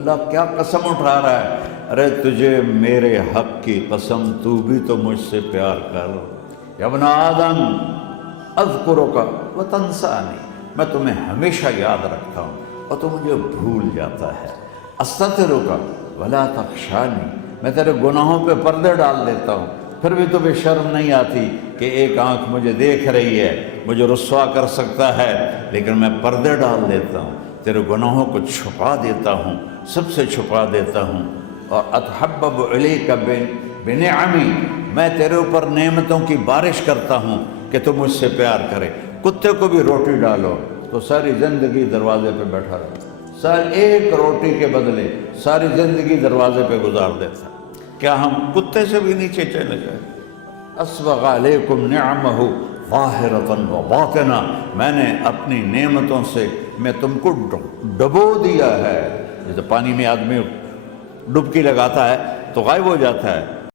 اللہ کیا قسم اٹھا رہا ہے؟ ارے تجھے میرے حق کی قسم، تو بھی تو مجھ سے پیار کر۔ یا ابن آدم اذکرک وتنسانی، میں تمہیں ہمیشہ یاد رکھتا ہوں اور تو مجھے بھول جاتا ہے۔ استترک ولا تخشانی، میں تیرے گناہوں پہ پردے ڈال دیتا ہوں، پھر بھی تمہیں شرم نہیں آتی کہ ایک آنکھ مجھے دیکھ رہی ہے، مجھے رسوا کر سکتا ہے، لیکن میں پردے ڈال دیتا ہوں، تیرے گناہوں کو چھپا دیتا ہوں، سب سے چھپا دیتا ہوں۔ اور اتحبب الیک بنعمی، میں تیرے اوپر نعمتوں کی بارش کرتا ہوں کہ تو مجھ سے پیار کرے۔ کتے کو بھی روٹی ڈالو تو ساری زندگی دروازے پہ بیٹھا رہتا، ایک روٹی کے بدلے ساری زندگی دروازے پہ گزار دیتا۔ کیا ہم کتے سے بھی نیچے چلے گئے؟ اسبغ علیکم نعمہ ظاہرۃ و باطنہ، میں نے اپنی نعمتوں سے میں تم کو ڈبو دیا ہے۔ جیسے پانی میں آدمی ڈبکی لگاتا ہے تو غائب ہو جاتا ہے،